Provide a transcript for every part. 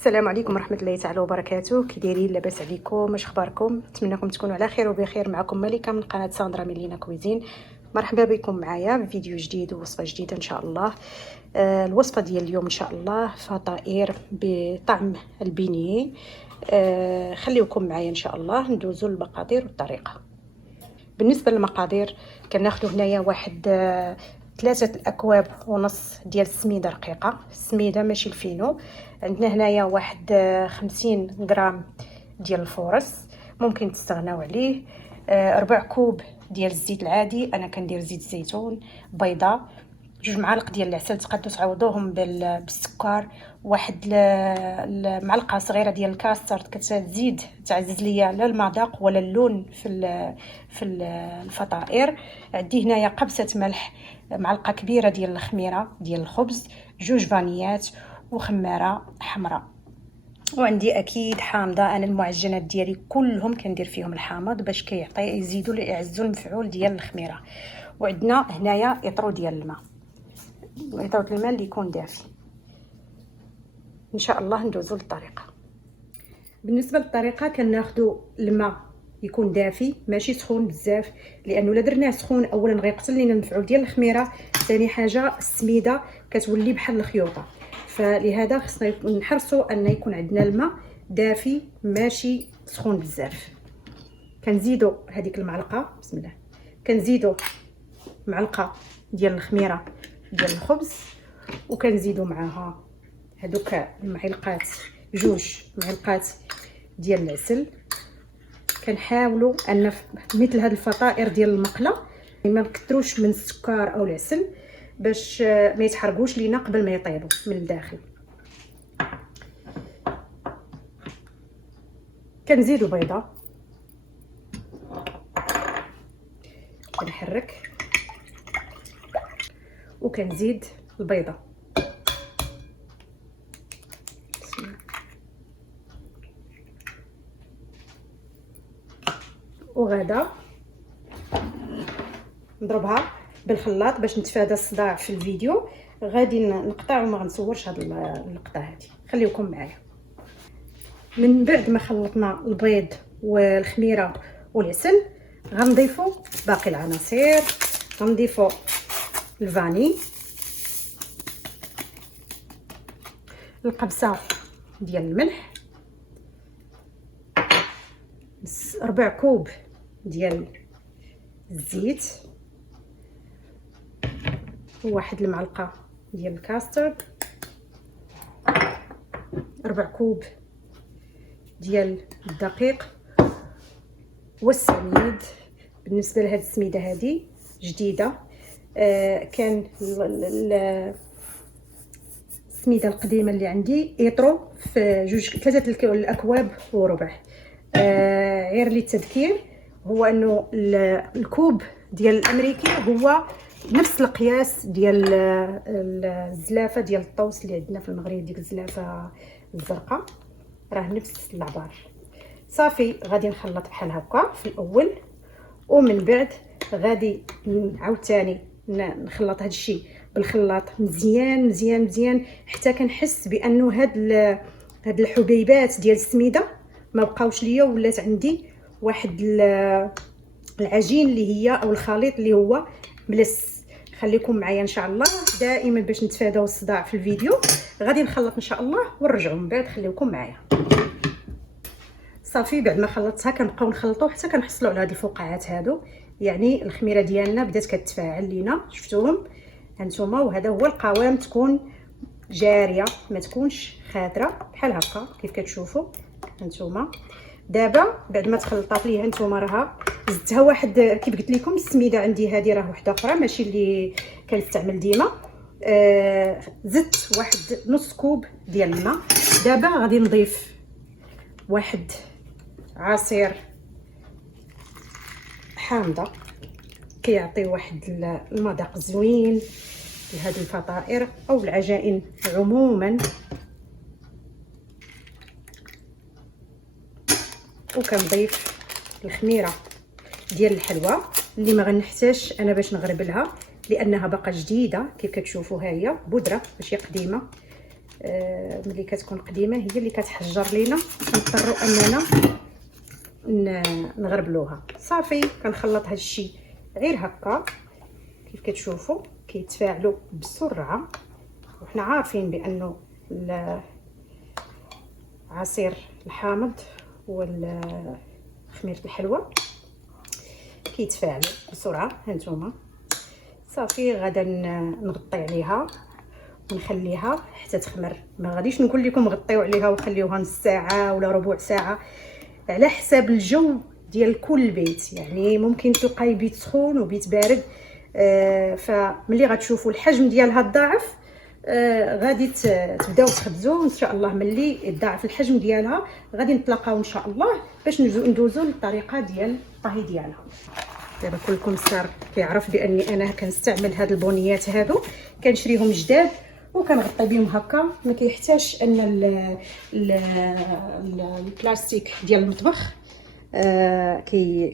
السلام عليكم ورحمه الله تعالى وبركاته. كي دايرين؟ لاباس عليكم؟ اش اخباركم؟ نتمنىكم تكونوا على خير وبخير. معكم ملكه من قناه ساندرا ميلينا كويزين. مرحبا بكم معايا في فيديو جديد ووصفه جديده ان شاء الله. الوصفه ديال اليوم ان شاء الله فطائر بطعم البيني. خليكم معايا ان شاء الله. ندوزوا للمقادير والطريقه. بالنسبه للمقادير كناخذوا هنايا واحد 3 أكواب ونص ديال السميده رقيقه، السميده ماشي الفينو. عندنا هنايا واحد 50 غرام ديال الفورس، ممكن تستغناو عليه. 4 كوب ديال الزيت العادي، انا كندير زيت الزيتون. بيضه، 2 معالق ديال العسل، تقدروا تعوضوهم بالسكر. واحد المعلقه صغيره ديال الكاسترد كتزيد تعزز ليا لا المذاق ولا اللون في الفطائر. عندي هنايا قبسه ملح، معلقه كبيره ديال الخميره ديال الخبز، 2 فانيات وخماره حمراء. وعندي اكيد حامضه، انا المعجنات ديالي كلهم كندير فيهم الحامض باش كيعطي يزيدوا لي يعزوا المفعول ديال الخميره. وعندنا هنايا اطرو ديال الماء، اطرو الماء اللي يكون دافي. ان شاء الله ندوزو للطريقه. بالنسبه للطريقه كناخذوا الماء يكون دافي ماشي سخون بزاف، لانه الا درناه سخون اولا غيقتل لينا المفعول ديال الخميره، ثاني حاجه السميده كتولي بحال الخيوطه. فلهذا خصنا نحرصوا ان يكون عندنا الماء دافي ماشي سخون بزاف. كنزيدوا هذيك المعلقه، بسم الله، كنزيدوا معلقه ديال الخميره ديال الخبز، وكنزيدوا معاها هذوك المعلقات 2 معلقات ديال العسل. كنحاولوا ان مثل هاد الفطائر ديال المقله ما نكثروش من السكر او العسل باش ما يتحرقوش لينا قبل ما يطيبوا من الداخل. كنزيدوا بيضه، كنحرك وكنزيد البيضه. وغدا نضربها بالخلاط باش نتفادى الصداع في الفيديو. غادي نقطع وما غنصورش هاد اللقطه هذه، خليكم معايا. من بعد ما خلطنا البيض والخميره والعسل غنضيفوا باقي العناصر. غنضيفوا الفاني، القبسه ديال الملح، 4 كوب ديال الزيت، وواحد المعلقه ديال الكاسترد، 4 كوب ديال الدقيق والسميد. بالنسبه لهاد السميده هذه جديده، كان السميده القديمه اللي عندي ايطرو في 3 الاكواب وربع. غير للتذكير هو انه الكوب ديال الامريكي هو نفس القياس ديال الزلافه ديال الطوس اللي عندنا في المغرب، ديك الزلافه الزرقاء راه نفس العبار. صافي غادي نخلط بحال هكا في الاول، ومن بعد غادي عاوتاني نخلط هذا الشيء بالخلاط مزيان مزيان مزيان حتى كنحس بانه هاد الحبيبات ديال السميده ما بقاوش ليا، ولات عندي واحد العجين اللي هي او الخليط اللي هو ملس. خليكم معايا ان شاء الله دائما باش نتفاداو الصداع في الفيديو. غادي نخلط ان شاء الله ونرجعوا من بعد، خليكم معايا. صافي بعد ما خلطتها كنبقاو نخلطوا حتى كنحصلوا على هاد الفقاعات هادو، يعني الخميره ديالنا بدات كتفاعل لينا، شفتوهم هانتوما. وهذا هو القوام، تكون جاريه ما تكونش خادره بحال هكا كيف كتشوفوا هانتوما. دابا بعد ما تخلطات ليها هانتوما راها زدتها واحد كيف قلت لكم السميده عندي هذه راه وحده اخرى ماشي اللي كنستعمل ديما. زدت واحد نص كوب ديال الماء. دابا غادي نضيف واحد عصير حامضه كيعطي واحد المذاق زوين لهاد الفطائر او العجائن عموما. وكنضيف الخميره ديال الحلوى اللي ما غنحتاجش انا باش نغربلها لانها باقا جديده كيف كتشوفوا. ها هي بودره ماشي قديمه. ملي كتكون قديمه هي اللي كتحجر لينا، كنضطروا اننا نغربلوها. صافي كنخلط هذا الشيء غير هكا كيف كتشوفوا كيتفاعلوا بسرعه. وحنا عارفين بانه عصير الحامض والخميره الحلوى كيتفاعلوا بسرعه. هانتوما صافي غادا نغطي عليها ونخليها حتى تخمر. ما غاديش نقول لكم غطيو عليها وخليوها نص ساعه ولا ربع ساعه، على حساب الجو ديال كل بيت. يعني ممكن تلقاي بيت سخون وبيت بارد، فملي غتشوفوا الحجم ديالها تضاعف غادي تبداو تخبزوا ان شاء الله. ملي يضاعف الحجم ديالها غادي نتلاقاو ان شاء الله باش ندوزو للطريقه ديال الطهي ديالها. دابا كلكم صار كيعرف باني انا كنستعمل هاد البونيات هادو، كنشريهم جداد وكنغطي بهم هكا. ما كيحتاجش ان البلاستيك ديال المطبخ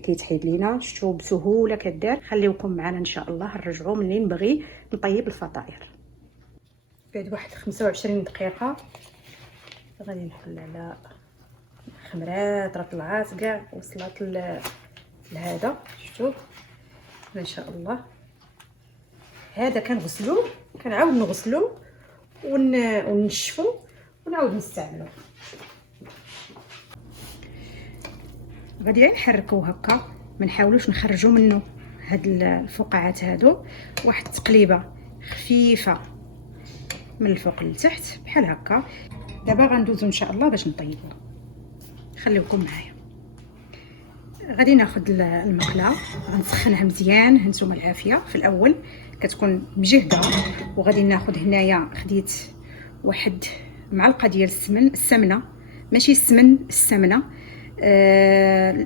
كيتحيد لينا. شفتوا بسهوله كدار. خليوكم معنا ان شاء الله، نرجعوا منين نبغي نطيب الفطائر. بعد واحد 25 دقيقه غادي نحل على خمرات، راه طلعات كاع وصلت لهذا. شفتوا ما شاء الله. هذا كنغسلوه، كنعاود نغسلوه ونشفوه ونعاود نستعملوه. غادي غير نحركوه هكا، ما نحاولوش نخرجوا منه هاد الفقاعات هادو. واحد التقليبه خفيفه من الفوق لتحت بحال هكا. دابا غندوزو ان شاء الله باش نطيبوه. خليكم معايا. غادي ناخذ المقله غنسخنها مزيان. هانتوما العافيه في الاول كتكون مجهده. وغادي ناخذ هنايا خديت واحد معلقه ديال السمنه، ماشي السمنه.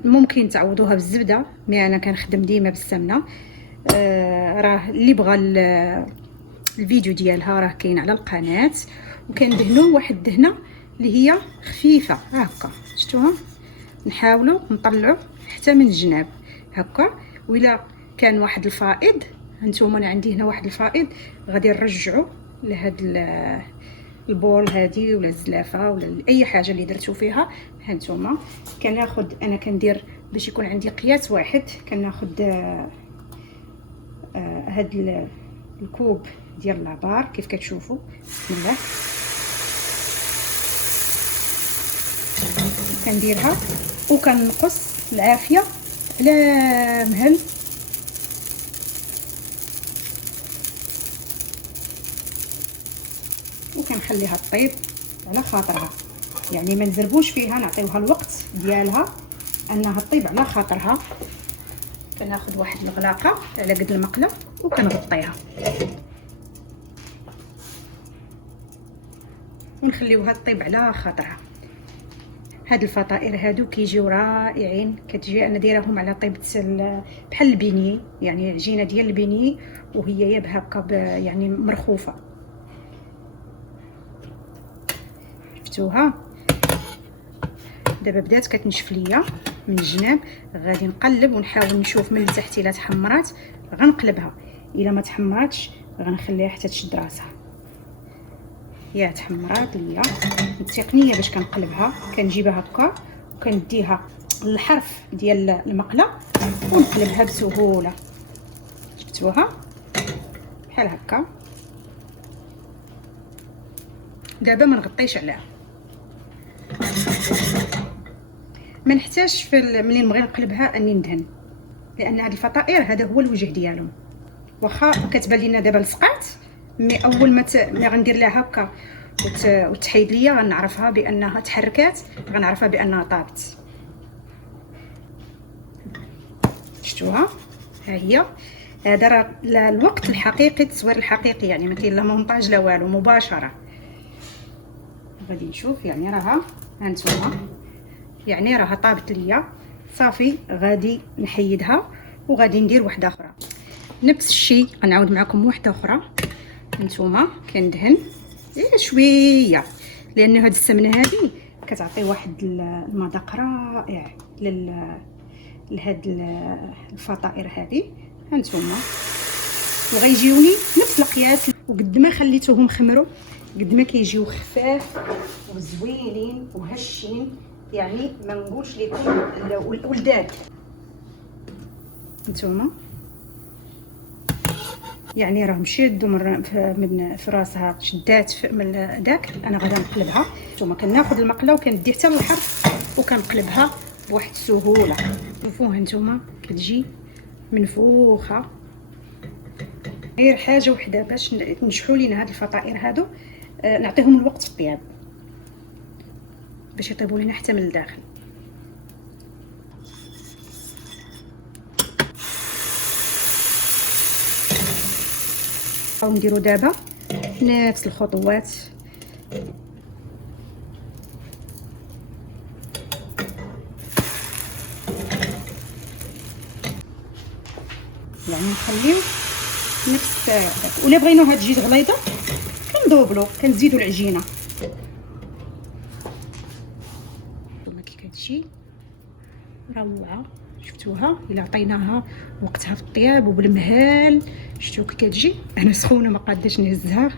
ممكن تعوضوها بالزبده، مي انا كنخدم ديما بالسمنه. راه اللي بغى الفيديو ديالها راه كاين على القناه. وكندهنوا واحد الدهنه اللي هي خفيفه هكا. شفتوها؟ نحاولوا نطلعوا حتى من الجناب هكا. وإلا كان واحد الفائض، هانتوما انا عندي هنا واحد الفائض، غادي نرجعوا لهاد البول هادي ولا الزلافه ولا اي حاجه اللي درتو فيها. هانتوما كناخذ، انا كندير باش يكون عندي قياس واحد، كناخذ هاد الكوب ديال العبار كيف كتشوفوا. بسم الله. كنديرها وكنقص العافيه على مهل. وكنخليها طيب على خاطرها، يعني ما نزربوش فيها، نعطيوها الوقت ديالها انها طيب على خاطرها. كناخذ واحد الغلاقه على قد المقله وكنغطيها ونخليوها طيب على خاطرها. هاد الفطائر هادو كيجيو رائعين. كتجي انا دايرهم على طيبه بحال البيني، يعني عجينه ديال البيني وهي ياب هكا يعني مرخوفه. شفتوها؟ دابا بدات كتنشف ليا من الجناب. غادي نقلب ونحاول نشوف من التحت الا تحمرات غنقلبها، الا ما تحمراتش غنخليها حتى تشد راسها. يا تحمرات ليا. التقنيه باش كنقلبها كنجيبها هكا وكنديها للحرف ديال المقله ونقلبها بسهوله. شفتوها؟ بحال هكا. دابا ما نغطيش عليها، ما نحتاجش ملي نبغي نقلبها اني ندهن، لان هاد الفطائر هذا هو الوجه ديالهم. واخا كتبان لينا دابا لصقات، مي اول ما غندير لها هكا وتحيد ليا غنعرفها بانها تحركات، غنعرفها بانها طابت. شفتوها؟ ها هي. هذا راه الوقت الحقيقي، التصوير الحقيقي، يعني ما كاين لا مونطاج لا والو، مباشره. غادي نشوف يعني راها هانتوما، يعني راها طابت ليا. صافي غادي نحيدها وغادي ندير واحده اخرى نفس الشيء. غنعاود معكم واحده اخرى. هانتوما كندهن شويه، لان هاد السمنه هذه كتعطي واحد المذاق رائع لهاد الفطائر هذه. هانتوما وغيجيوني نفس القياس، وقد ما خليتوهم خمروا قد ما كيجيو خفاف وزوينين وهشين، يعني ما نقولش لكم ولدات نتوما، يعني راهم شادوا من في راسها، شدات من داك. انا غادا نقلبها. نتوما كناخذ المقله وكندي حتى للحرف وكنقلبها بواحد السهوله. شوفوها نتوما كتجي منفوخه. غير حاجه وحده باش تنجحوا لينا هاد الفطائر هادو، نعطيهم الوقت في الطياب باش يطيبوا لينا حتى من الداخل. نديروا دابا نفس الخطوات. يعني نخليو نفس داك، ولا بغينوها تجي غليظه كندوبلو كنزيدوا العجينه. ثم كي كتجي روعه، شفتوها؟ الا عطيناها وقتها في الطياب وبالمهال، شفتوا كي كتجي. انا سخونه ما قاداش نهزها.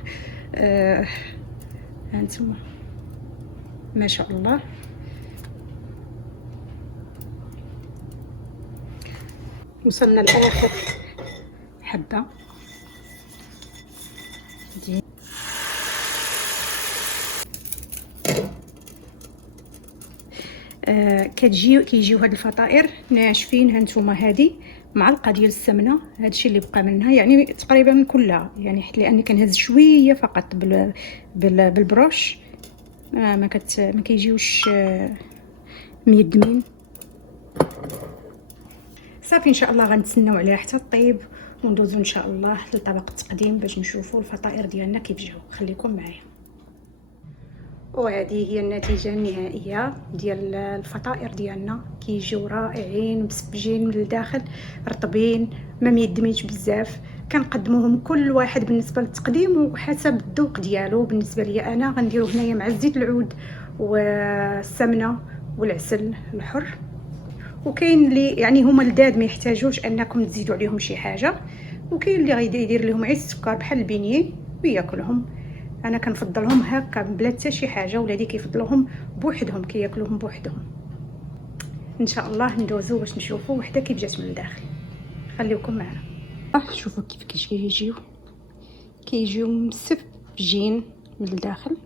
هانتوما ما شاء الله. وصلنا لاخر حبه دي. كيجيو هاد الفطائر ناشفين. هانتوما هادي معلقه ديال السمنه، هادشي اللي بقى منها، يعني تقريبا كلها، يعني حيت لاني كنهز شويه فقط بالبروش. ما كيجيوش ميدمين. صافي ان شاء الله غنتسناو عليها حتى طيب وندوزو ان شاء الله لطبق التقديم باش نشوفوا الفطائر ديالنا كيف جاو. خليكم معايا. وهذه هي النتيجه النهائيه ديال الفطائر ديالنا. كيجيو رائعين مسبجين من الداخل، رطبين، ما ميدمينش بزاف. كنقدموهم كل واحد بالنسبه للتقديم وحسب الذوق ديالو. بالنسبه لي انا غنديرو هنايا مع الزيت العود والسمنه والعسل الحر. وكاين اللي يعني هما لداد ما يحتاجوش انكم تزيدوا عليهم شي حاجه، وكاين اللي غيدير لهم غير السكر بحال البيني وياكلهم. انا كنفضلهم هكا بلا حتى شي حاجه، ولادي كيفضلوهم بوحدهم، كياكلوهم بوحدهم. ان شاء الله ندوزو باش نشوفوا وحده كيف جات من الداخل. خليكم معنا. شوفوا كيف كيجيو مسفجين من الداخل.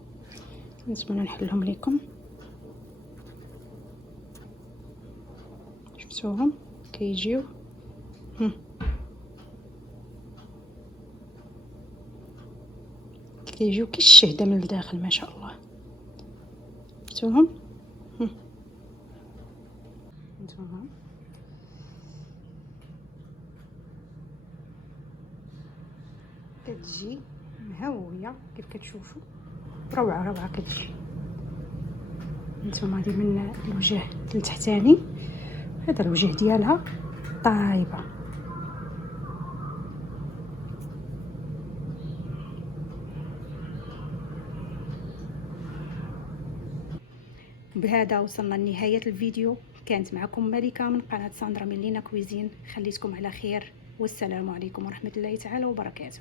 نتمنى نحلهم لكم. شفتوهم كيجيو كي الشهده من الداخل ما شاء الله. شفتوهم؟ نتوما كتجي مهويه كيف كتشوفوا، روعه كتجي. نتوما هذه من الوجه التحتاني، هذا الوجه ديالها طايبه. بهذا وصلنا لنهايه الفيديو. كانت معكم ملكه من قناه ساندرا من لينا كويزين. خليتكم على خير، والسلام عليكم ورحمه الله تعالى وبركاته.